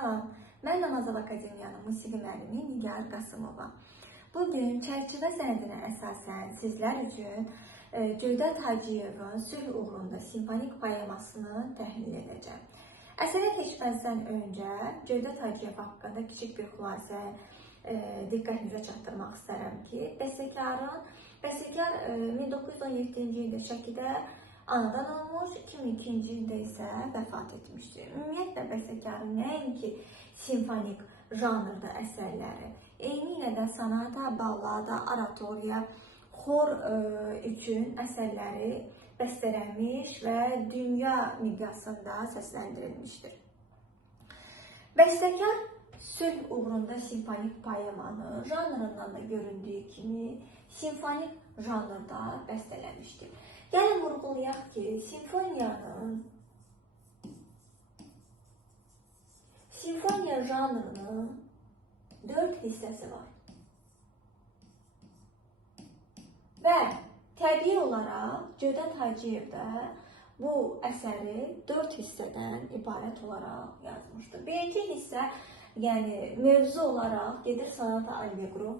Salam, mən Namazov Akademiyanın musiqi müəllimi Nigar Qasımova. Bugün çərçivə sənədinə əsasən sizlər üçün Cövdət Hacıyevin Sülh uğrunda simfonik poemasını təhlil edəcəm. Əsərə keçməzdən öncə Cövdət Hacıyev haqqında kiçik bir xülasə diqqətinizə çatdırmaq istərəm ki, bəstəkar 1917-ci ildə Şəkidə anadan olmuş, 2002-ci ildə isə vəfat etmişdir. Ümumiyyətlə, bəstəkarın nəinki simfonik janrda əsərləri, eynilə də sonata, ballada, oratoriya, xor üçün əsərləri bəstələnmiş və dünya miqyasında səsləndirilmişdir. Bəstəkar Sülh uğrunda simfonik poemanı janrından da göründüyü kimi simfonik janrda bəstələmişdir. Gəlin vurğulayaq ki, simfoniya janrının 4 hissəsi var. Və təbii olaraq Cövdət Hacıyev də bu əsəri 4 hissədən ibarət olaraq yazmışdır. Birinci hissə, yəni mövzu olaraq gedir sonata allegro.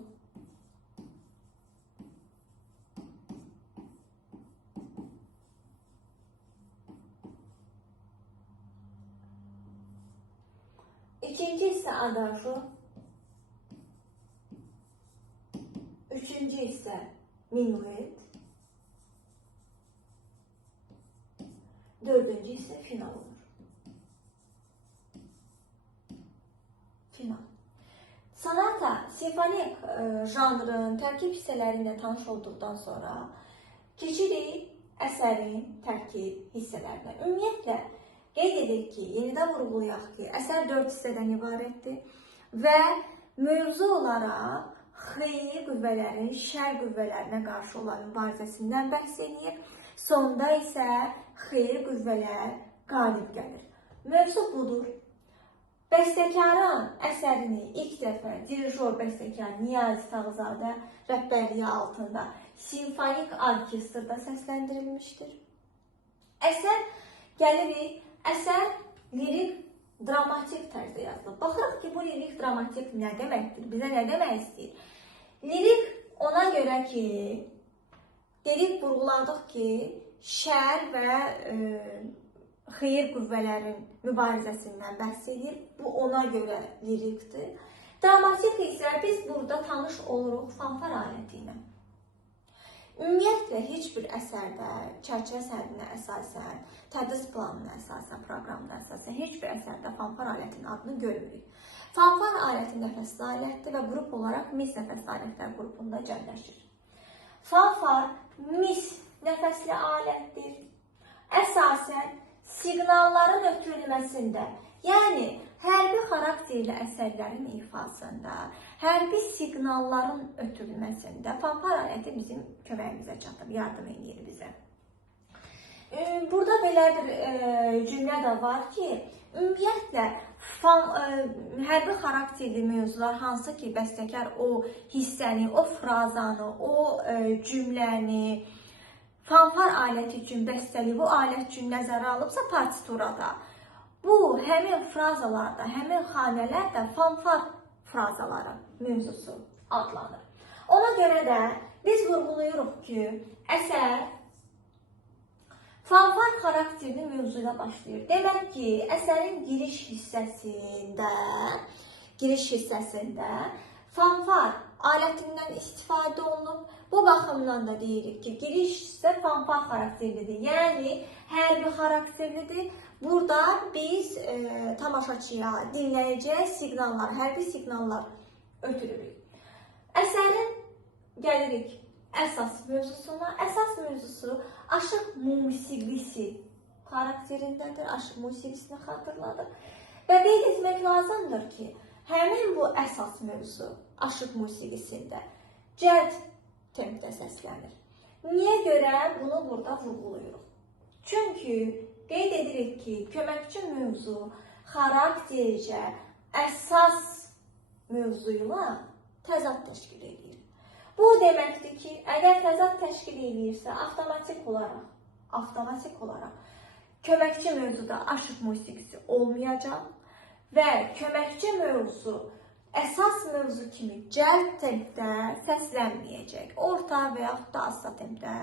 İkinci hissə adagio. Üçüncü hissə minuet. Dördüncü hissə final olur. Final. Sonata, simfonik janrın tərkib hissələrində tanış olduqdan sonra keçirik əsərin tərkib hissələrinə. Ümumiyyətlə, qeyd edək ki, yenidən vurğulayaq ki, əsər 4 hissədən ibarətdir və mövzu olaraq xeyri qüvvələrin şər qüvvələrinə qarşı olan mübarizəsindən bəhs edir. Sonda isə xeyri qüvvələr qalib gəlir. Mövzu budur. Bəstəkarın əsərini ilk dəfə dirijor bəstəkar Niyazi Tağızadə rəhbərliyi altında simfonik orkestrda səsləndirilmişdir. Əsər lirik, dramatik tərzdə yazılıb. Baxırıq ki, bu lirik, dramatik nə deməkdir? Bizə nə demək istəyir? Lirik ona görə ki, dedik, vurğuladıq ki, şər və xeyir qüvvələrin mübarizəsindən bəhs edir. Bu ona görə lirikdir. Dramatik isə biz burada tanış oluruq fanfar aləti ilə. Ümumiyyətlə, heç bir əsərdə, çərçivə sənədinə əsasən, tədris planına əsasən, proqramına əsasən, heç bir əsərdə fanfar alətinin adını görmürük. Fanfar aləti nəfəsli alətdir və qrup olaraq mis nəfəsli alətlər qrupunda cəmləşir. Fanfar mis nəfəsli alətdir. Əsasən, siqnalların ötürülməsində, yəni hərbi xarakterli əsərlərin ifasında, hərbi siqnalların ötürülməsində fanfar aləti bizim köməyimizə çatıb, yardım edir bizə. Burada belə bir cümlə də var ki, ümumiyyətlə, hərbi xarakterli mövzular hansı ki, bəstəkar o hissəni, o frazanı, o cümləni, fanfar aləti üçün bəstəliyib, bu alət üçün nəzərə alıbsa partiturada, bu, həmin frazalarda, həmin xanələrdə fanfar frazaları mövzusu adlanır. Ona görə də biz vurğulayırıq ki, əsər fanfar xarakterli mövzuyla başlayır. Demək ki, əsərin giriş hissəsində fanfar alətindən istifadə olunub. Bu baxımdan da deyirik ki, giriş isə fanfar xarakterlidir, yəni hərbi xarakterlidir. Burada biz tamaşaçıya, dinləyiciyə siqnallar, hərbi siqnallar ötürürük. Əsərin gəlirik əsas mövzusuna. Əsas mövzusu aşıq musiqisi xarakterindədir, aşıq musiqisini xatırladır. Və qeyd etmək lazımdır ki, həmin bu əsas mövzu aşıq musiqisində cəld tempdə səslənir. Niyə görə bunu burada vurğulayırıq? Çünki qeyd edirik ki, köməkçi mövzu xaraktercə əsas mövzuyla təzad təşkil edir. Bu deməkdir ki, əgər təzad təşkil edirsə, avtomatik olaraq köməkçi mövzuda aşıq musiqisi olmayacaq və köməkçi mövzu əsas mövzu kimi cəld tempdə səslənməyəcək. Orta və yaxud da asta tempdə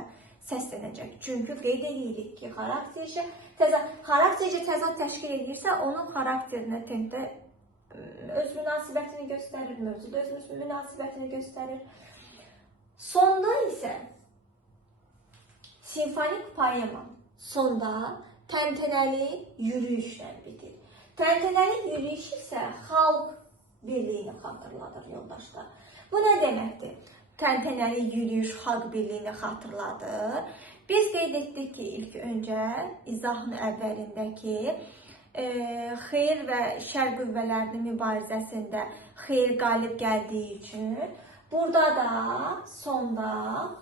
səslənəcək. Çünki qeyd edirik ki, xarakterci təzad təşkil edirsə, onun xarakterinə tempdə öz münasibətini göstərir, mövzuda öz münasibətini göstərir. Sonda isə simfonik poema sonda təntənəli yürüyüşlə bitir. Təntənəli yürüyüş isə xalq birliyini xatırladır yoldaşlar. Bu nə deməkdir? Təntənəli yürüyüş xalq birliyini xatırladır. Biz qeyd etdik ki, ilk öncə izahın əvvəlindəki xeyir və şər qüvvələrinin mübarizəsində xeyir qalib gəldiyi üçün, burada da sonda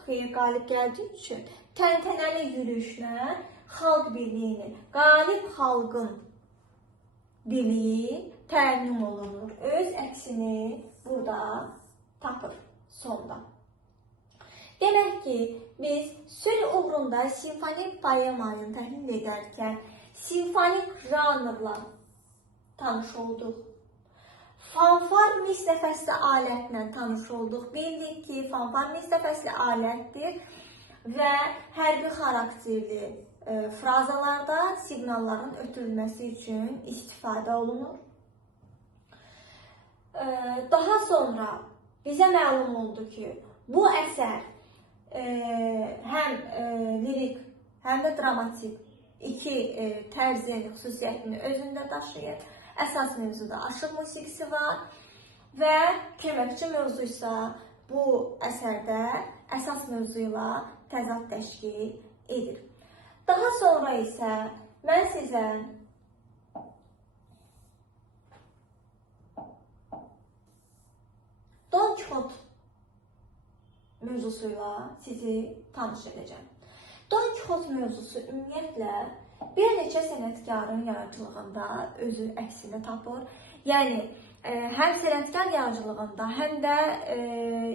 xeyir qalib gəldiyi üçün təntənəli yürüyüşlə xalq birliyini, qalib xalqın birliyi tərənnüm olunur. Öz əksini burada tapır sonda. Demək ki, biz sülh uğrunda simfonik poemanı təhlil edərkən simfonik janrla tanış olduq. Fanfar mis nəfəsli alətlə tanış olduq. Bildik ki, fanfar mis nəfəsli alətdir və hərbi xarakterli frazalarda siqnalların ötürülməsi üçün istifadə olunur. Daha sonra bizə məlum oldu ki, bu əsər həm lirik, həm də dramatik iki tərzin xüsusiyyətini özündə daşıyır. Əsas mövzuda aşıq musiqisi var və köməkçi mövzu isə bu əsərdə əsas mövzu ilə təzad təşkil edir. Daha sonra isə mən sizə Don Kixot mövzusuyla sizi tanış edəcəm. Don Kixot mövzusu ümumiyyətlə bir neçə sənətkarın yaradıcılığında özü əksini tapır. Yəni, həm sənətkar yaradıcılığında, həm də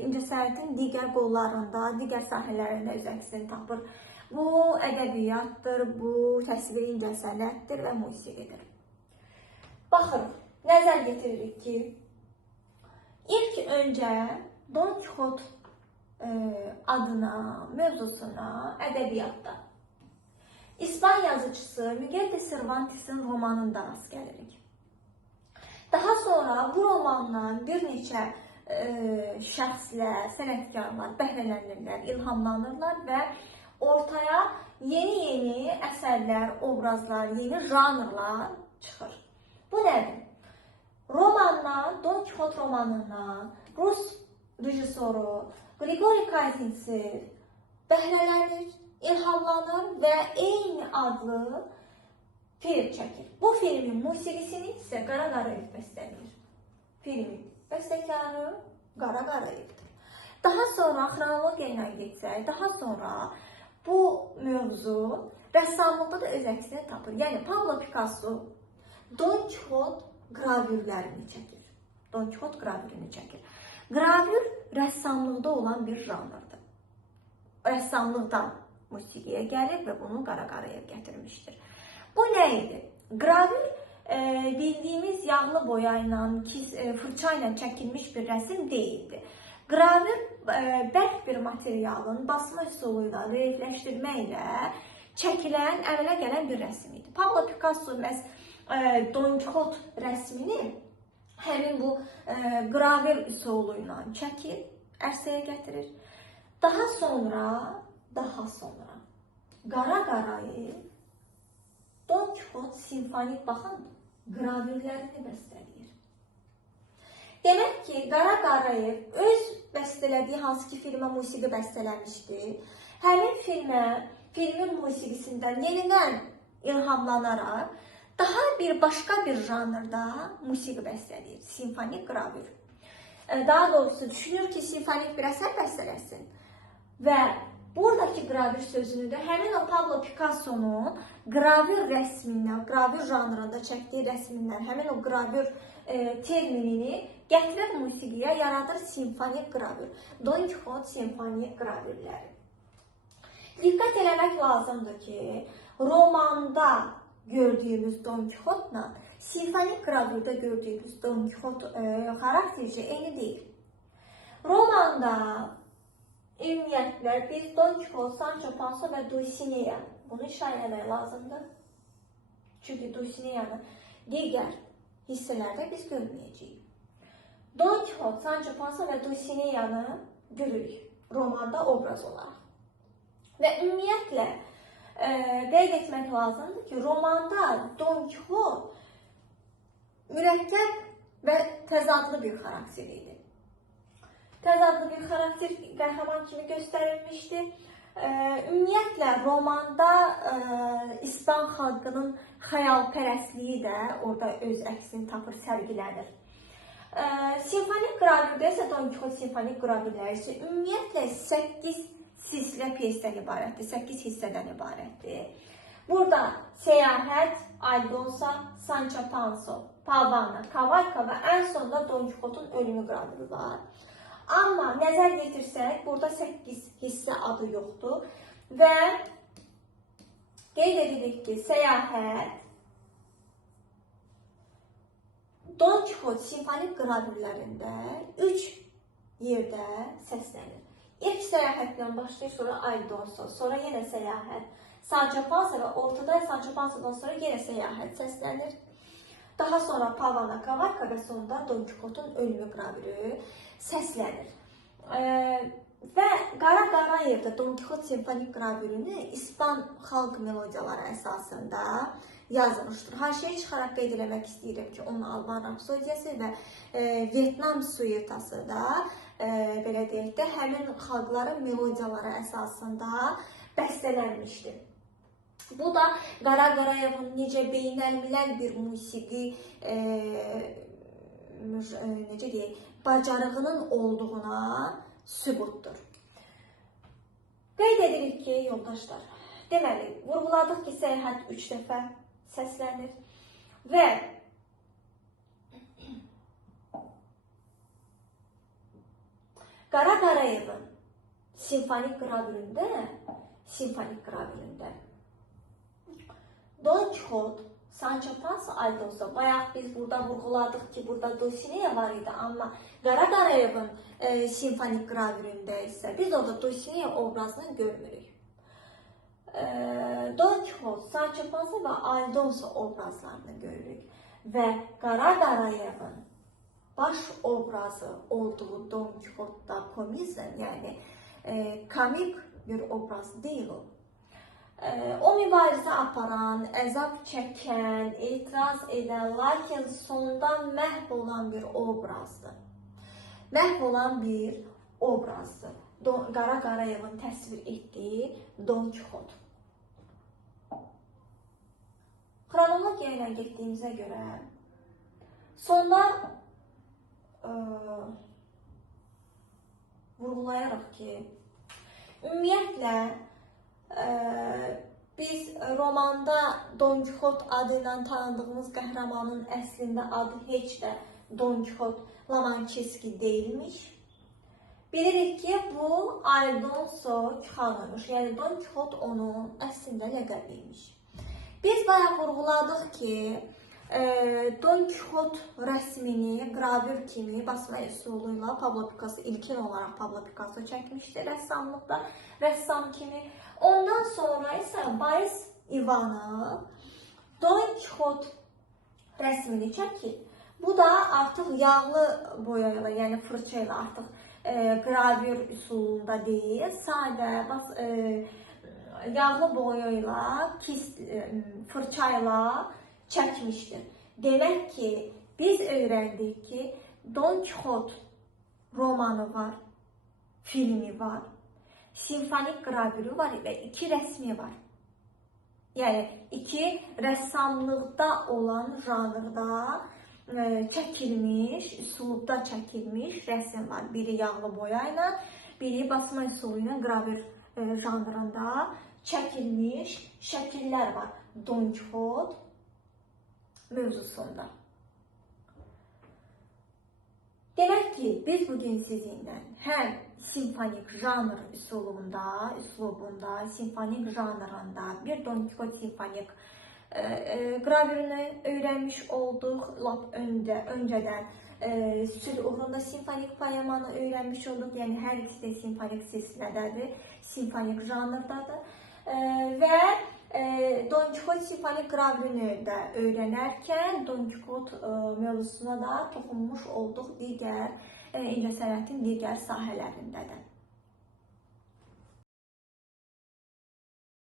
incəsənətin digər qollarında, digər sahələrində öz əksini tapır. Bu ədəbiyyatdır, bu təsviri incəsənətdir və musiqidir. Baxın, nəzər yetiririk ki, ilk öncə Don Kixot adına, mövzusuna ədəbiyyatda İspan yazıcısı Miguel de Cervantes'in romanında rast gəlirik. Daha sonra bu romandan bir neçə şəxslər, sənətkarlar bəhrələnirlər, ilhamlanırlar və ortaya yeni əsərlər, obrazlar, yeni janrlar çıxır. Bu nədir? Romandan, Don Kixot romanından Rus rejissoru Grigori Kazintsev bəhrələnir, ilhamlanır və eyni adlı film çəkir. Bu filmin musiqisini isə Qara Qarayev bəstələyir. Filmin bəstəkarı Qara Qarayevdir. Daha sonra xronologiya ilə getsək, daha sonra bu mövzu rəssamlıqda da öz əksini tapır. Yəni, Pablo Picasso Don Kixot qravürlərini çəkir. Don Kixot qravürünü çəkir. Qravür rəssamlıqda olan bir janrdır. Rəssamlıqdan musiqiyə gəlir və bunu Qara Qarayev gətirmişdir. Bu nə idi? Qravür bildiyimiz yağlı boya ilə, fırça ilə çəkilmiş bir rəsm deyildi. Qravür bərk bir materialın basma üsulu ilə, relyefləşdirmə ilə çəkilən, əmələ gələn bir rəsm idi. Pablo Picasso məhz Don Kixot rəsmini həmin bu qravür üsulu ilə çəkir, ərsəyə gətirir. Daha sonra Qara Qarayev Don Kixot simfonik baxın qravürlərini bəstələyir. Demək ki, Qara Qarayev öz bəstələdiyi hansı ki filmə musiqi bəstələmişdi. Həmin filmin musiqisindən yenidən ilhamlanaraq daha başqa bir janrda musiqi bəstələyir. Simfonik qravür. Daha doğrusu düşünür ki, simfonik bir əsər bəstələsin. Və buradakı qravür sözünü də həmin o Pablo Picasso-nun qravür rəsmindən, qravür janrında çəkdiyi rəsmindən, həmin o qravür terminini gətirər musiqiyə, yaradır simfonik qravür. Don Kixot simfonik qravürləri. Diqqət eləmək lazımdır ki, romanda gördüyümüz Don Kixotla Simfonik qravürdə gördüyümüz Don Kixot xaraktercə eyni deyil. Romanda ümumiyyətlə biz Don Kixot, Sancho Pansa və Dulcinea bunu işarə etmək lazımdır. Çünki Dulcinea'nı digər hissələrdə biz görməyəcəyik. Don Kixot, Sancho Pansa və Dulcinea'nı görürük romanda obraz olaraq. Və ümumiyyətlə qeyd etmək lazımdır ki, romanda Don Kixot mürəkkəb və təzadlı bir xarakter idi. Təzadlı bir xarakter qəhrəman kimi göstərilmişdi. Ümumiyyətlə romanda İspan xalqının xəyalpərəstliyi də orada öz əksini tapır, sərgilənir. Simfonik qravürdə isə Don Kixot simfonik qravürləri isə ümumiyyətlə 8 silsilə pyesdən ibarətdir, 8 hissədən ibarətdir. Burada Səyahət, Aldonsa, Sancho Pansa, Pavana, Kavalka və ən sonunda Don Kixotun ölümü qravürü var. Amma nəzər yetirsək, burada 8 hissə adı yoxdur və qeyd edirik ki, Səyahət Don Kixot simfonik qravürlərində 3 yerdə səslənir. İlk Səyahətlə başlayır, sonra Aldonsa, sonra yenə Səyahət, Sancho Pansa və ortada Sancho Pansa'dan sonra yenə Səyahət səslənir. Daha sonra Pavana, Kavalka və sonunda Don Kixotun ölümü qravürü səslənir. Və Qara Qarayevdə Don Kixot simfonik qravürünü İspan xalq melodiyaları əsasında yazılmışdır. Haşiyə çıxaraq qeyd eləmək istəyirəm ki, onun Alban rapsodiyası və Vyetnam suitası da belə deyək də, həmin xalqların melodiyaları əsasında bəstələnmişdir. Bu da Qara Qarayevin necə beynəlmiləl bir musiqi necə deyək, bacarığının olduğuna sübutdur. Qeyd edirik ki, yoldaşlar, deməli, vurğuladıq ki, Səyahət 3 dəfə səslənir və Qara Qarayevin simfonik qravüründə Don Kixot, Sancho Pansa, Aldonsa, bayaq biz burada vurğuladıq ki, burada Dulcinea var idi, amma Qara Qarayevin simfonik qravüründə isə biz orada Dulcinea obrazını görmürük. Don Kixot, Sancho Pansa və Aldonsa obrazlarını görürük və Qara Qarayevin baş obrazı olduğu Don Kixotda komizm, yəni komik bir obraz deyil o. O mübarizə aparan, əzab çəkən, etiraz edən, lakin sonunda məhv olan bir obrazdır. Məhv olan bir obrazdır. Qara Qarayevin təsvir etdiyi Don Kixot. Xronologiya ilə getdiyimizə görə sonda vurğulayaraq ki, ümumiyyətlə biz romanda Don Kixot adı ilə tanıdığımız qəhrəmanın əslində adı heç də Don Kixot Lamançeski deyilmiş. Bilirik ki, bu Aldonso Kixanoymuş, yəni Don Kixot onun əslində ləqəbiymiş. Biz bayaq vurğuladıq ki, Don Kixot rəsmini qravür kimi basma üsuluyla Pablo Picasso, ilkin olaraq Pablo Picasso çəkmişdi rəssamlıqda, rəssam kimi. Ondan sonra isə Boris Ivanov Don Kixot rəsmini çəkir. Bu da artıq yağlı boyayla, yəni fırça ilə artıq qravür üsulunda deyil, sadə yağlı boyayla, fırça ilə çəkmişdir. Demək ki, biz öyrəndik ki, Don Kixot romanı var, filmi var, simfonik qravürü var və 2 rəsmi var. Yəni, 2 rəssamlıqda olan janrda çəkilmiş, üsulda çəkilmiş rəsm var. Biri yağlı boya ilə, biri basma üsulu ilə qravür janrında çəkilmiş şəkillər var Don Kixot mövzusunda. Demək ki, biz bugün sizinlə həm simfonik janr üslubunda, simfonik janrında bir Don Kixot simfonik Qravürünü öyrənmiş olduq lap öncədən. Süd uğrunda simfonik poemanı öyrənmiş olduq. Yəni hər ikisi də simfonik silsilədədir, simfonik janrdadır. Və Don Kixot simfonik qravürünü də öyrənərkən Don Kixot mövzusuna da toxunmuş olduq digər incəsənətin digər sahələrində də.